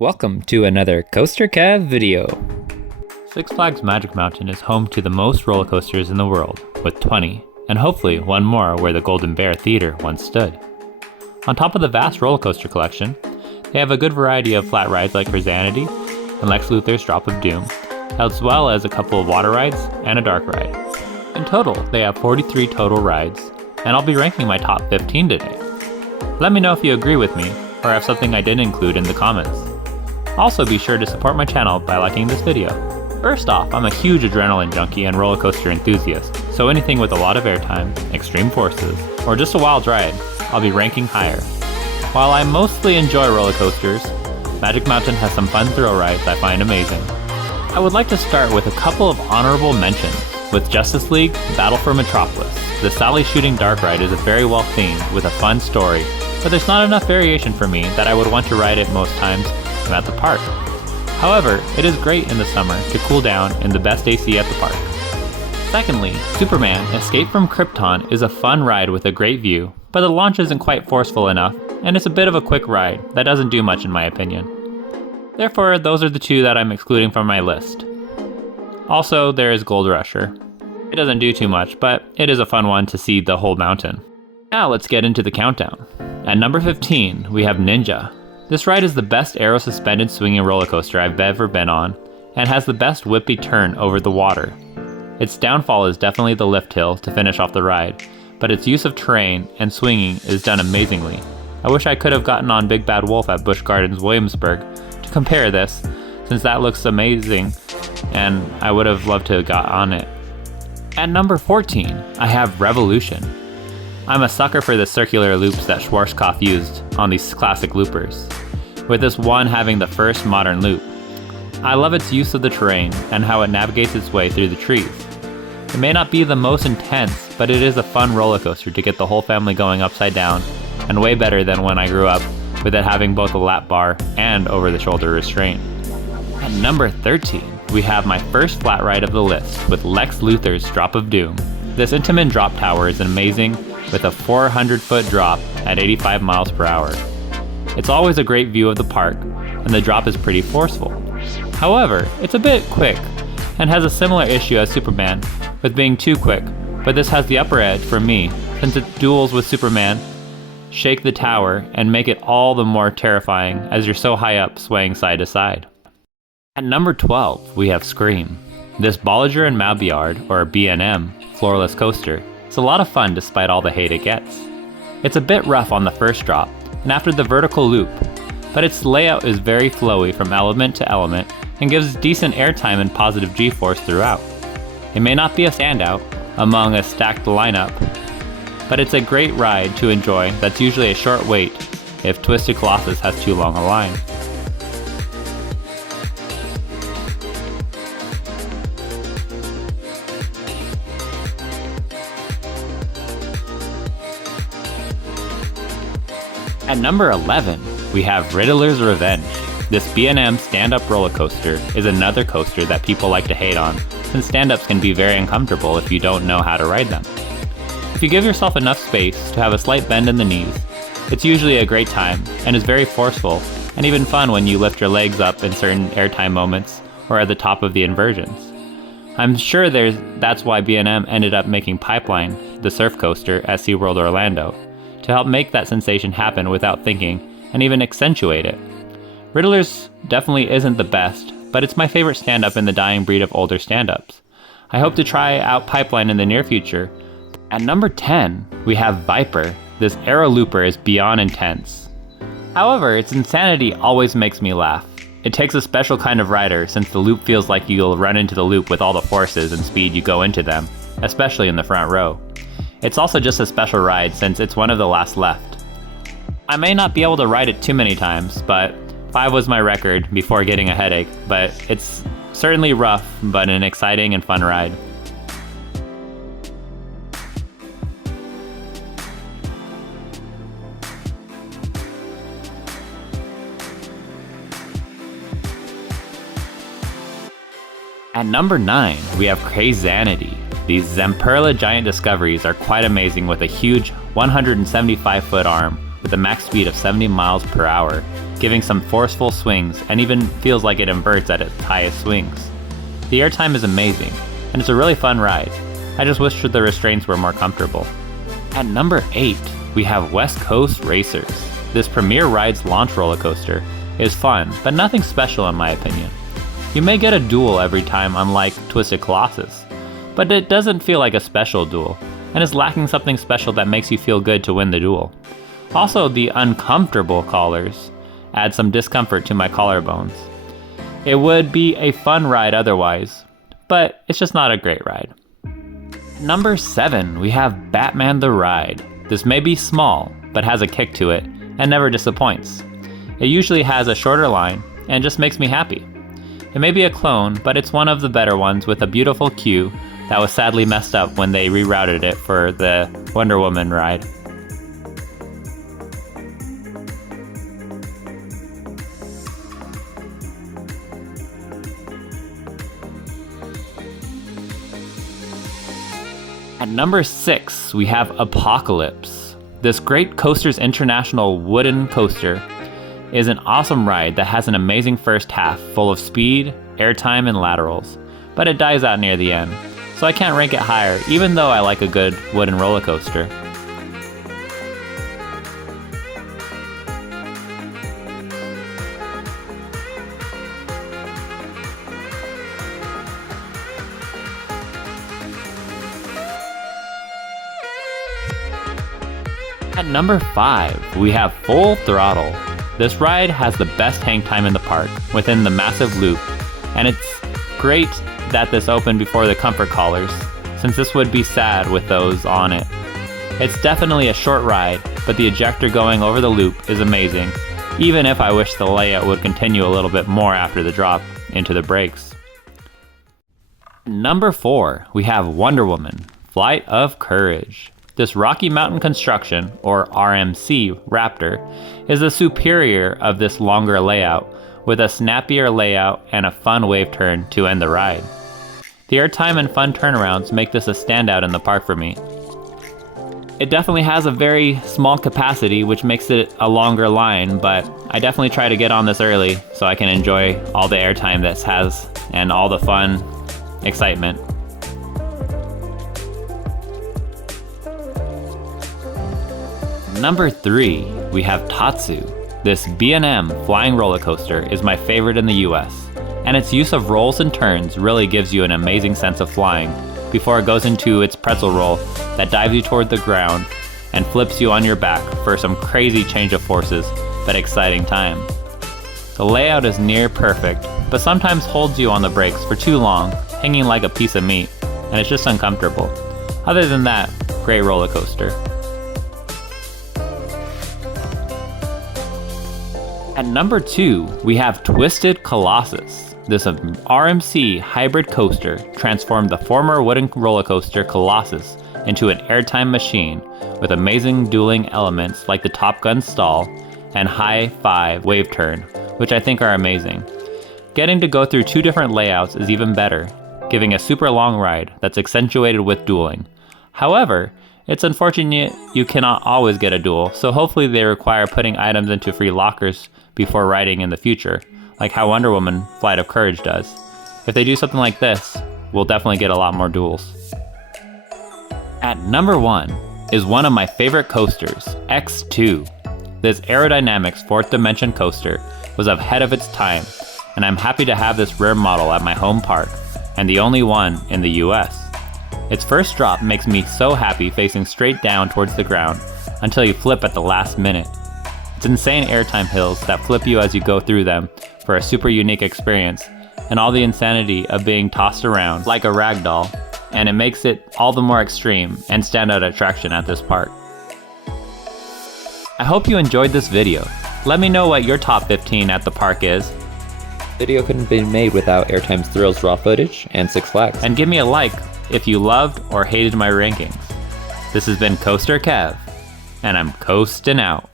Welcome to another Coaster Cav video. Six Flags Magic Mountain is home to the most roller coasters in the world, with 20, and hopefully one more where the Golden Bear Theater once stood. On top of the vast roller coaster collection, they have a good variety of flat rides like Chrisanity and Lex Luthor's Drop of Doom, as well as a couple of water rides and a dark ride. In total, they have 43 total rides, and I'll be ranking my top 15 today. Let me know if you agree with me, or have something I didn't include in the comments. Also be sure to support my channel by liking this video. First off, I'm a huge adrenaline junkie and roller coaster enthusiast, so anything with a lot of airtime, extreme forces, or just a wild ride, I'll be ranking higher. While I mostly enjoy roller coasters, Magic Mountain has some fun thrill rides I find amazing. I would like to start with a couple of honorable mentions. With Justice League Battle for Metropolis, the Sally Shooting Dark Ride is a very well themed with a fun story, but there's not enough variation for me that I would want to ride it most times I'm at the park. However, it is great in the summer to cool down in the best AC at the park. Secondly, Superman Escape from Krypton is a fun ride with a great view, but the launch isn't quite forceful enough, and it's a bit of a quick ride that doesn't do much in my opinion. Therefore, those are the two that I'm excluding from my list. Also, there is Gold Rusher. It doesn't do too much, but it is a fun one to see the whole mountain. Now let's get into the countdown. At number 15, we have Ninja. This ride is the best aero-suspended swinging roller coaster I've ever been on, and has the best whippy turn over the water. Its downfall is definitely the lift hill to finish off the ride, but its use of terrain and swinging is done amazingly. I wish I could have gotten on Big Bad Wolf at Busch Gardens Williamsburg to compare this, since that looks amazing, and I would have loved to have got on it. At number 14, I have Revolution. I'm a sucker for the circular loops that Schwarzkopf used on these classic loopers, with this one having the first modern loop. I love its use of the terrain and how it navigates its way through the trees. It may not be the most intense, but it is a fun roller coaster to get the whole family going upside down, and way better than when I grew up, with it having both a lap bar and over-the-shoulder restraint. At number 13, we have my first flat ride of the list with Lex Luthor's Drop of Doom. This Intamin drop tower is amazing with a 400-foot drop at 85 miles per hour. It's always a great view of the park, and the drop is pretty forceful. However, it's a bit quick, and has a similar issue as Superman, with being too quick, but this has the upper edge for me, since it duels with Superman, shake the tower, and make it all the more terrifying as you're so high up swaying side to side. At number 12, we have Scream. This Bolliger and Mabillard, or B&M, floorless coaster is a lot of fun despite all the hate it gets. It's a bit rough on the first drop, and after the vertical loop, but its layout is very flowy from element to element and gives decent airtime and positive G-force throughout. It may not be a standout among a stacked lineup, but it's a great ride to enjoy that's usually a short wait if Twisted Colossus has too long a line. At number 11, we have Riddler's Revenge. This B&M stand-up roller coaster is another coaster that people like to hate on, since stand-ups can be very uncomfortable if you don't know how to ride them. If you give yourself enough space to have a slight bend in the knees, it's usually a great time, and is very forceful, and even fun when you lift your legs up in certain airtime moments, or at the top of the inversions. I'm sure that's why B&M ended up making Pipeline, the surf coaster, at SeaWorld Orlando, to help make that sensation happen without thinking, and even accentuate it. Riddler's definitely isn't the best, but it's my favorite stand-up in the dying breed of older stand-ups. I hope to try out Pipeline in the near future. At number 10, we have Viper. This aero looper is beyond intense. However, its insanity always makes me laugh. It takes a special kind of rider, since the loop feels like you'll run into the loop with all the forces and speed you go into them, especially in the front row. It's also just a special ride since it's one of the last left. I may not be able to ride it too many times, but 5 was my record before getting a headache, but it's certainly rough, but an exciting and fun ride. At number 9, we have Chrisanity. These Zamperla giant discoveries are quite amazing with a huge 175-foot arm with a max speed of 70 miles per hour, giving some forceful swings and even feels like it inverts at its highest swings. The airtime is amazing, and it's a really fun ride. I just wish the restraints were more comfortable. At number 8, we have West Coast Racers. This Premier Rides launch roller coaster is fun, but nothing special in my opinion. You may get a duel every time, unlike Twisted Colossus, but it doesn't feel like a special duel, and is lacking something special that makes you feel good to win the duel. Also, the uncomfortable collars add some discomfort to my collarbones. It would be a fun ride otherwise, but it's just not a great ride. Number 7, we have Batman the Ride. This may be small, but has a kick to it and never disappoints. It usually has a shorter line and just makes me happy. It may be a clone, but it's one of the better ones with a beautiful queue that was sadly messed up when they rerouted it for the Wonder Woman ride. At number 6, we have Apocalypse. This Great Coasters International wooden coaster is an awesome ride that has an amazing first half full of speed, airtime, and laterals, but it dies out near the end, so I can't rank it higher even though I like a good wooden roller coaster. At number 5, we have Full Throttle. This ride has the best hang time in the park within the massive loop, and it's great that this opened before the comfort collars, since this would be sad with those on it. It's definitely a short ride, but the ejector going over the loop is amazing, even if I wish the layout would continue a little bit more after the drop into the brakes. Number 4, we have Wonder Woman, Flight of Courage. This Rocky Mountain Construction, or RMC, Raptor is the superior of this longer layout, with a snappier layout and a fun wave turn to end the ride. The airtime and fun turnarounds make this a standout in the park for me. It definitely has a very small capacity, which makes it a longer line, but I definitely try to get on this early so I can enjoy all the airtime this has and all the fun, excitement. Number 3, we have Tatsu. This B&M flying roller coaster is my favorite in the US, and its use of rolls and turns really gives you an amazing sense of flying before it goes into its pretzel roll that dives you toward the ground and flips you on your back for some crazy change of forces but exciting time. The layout is near perfect, but sometimes holds you on the brakes for too long, hanging like a piece of meat, and it's just uncomfortable. Other than that, great roller coaster. At number 2, we have Twisted Colossus. This RMC hybrid coaster transformed the former wooden roller coaster Colossus into an airtime machine with amazing dueling elements like the Top Gun stall and high 5 wave turn, which I think are amazing. Getting to go through 2 different layouts is even better, giving a super long ride that's accentuated with dueling. However, it's unfortunate you cannot always get a duel, so hopefully they require putting items into free lockers before riding in the future, like how Wonder Woman Flight of Courage does. If they do something like this, we'll definitely get a lot more duels. At number 1 is one of my favorite coasters, X2. This aerodynamics 4th dimension coaster was ahead of its time, and I'm happy to have this rare model at my home park, and the only one in the US. Its first drop makes me so happy, facing straight down towards the ground until you flip at the last minute. It's insane airtime hills that flip you as you go through them for a super unique experience, and all the insanity of being tossed around like a rag doll, and it makes it all the more extreme and standout attraction at this park. I hope you enjoyed this video. Let me know what your top 15 at the park is. Video couldn't have been made without Airtime's Thrills raw footage and Six Flags. And give me a like if you loved or hated my rankings. This has been Coaster Kev, and I'm coasting out.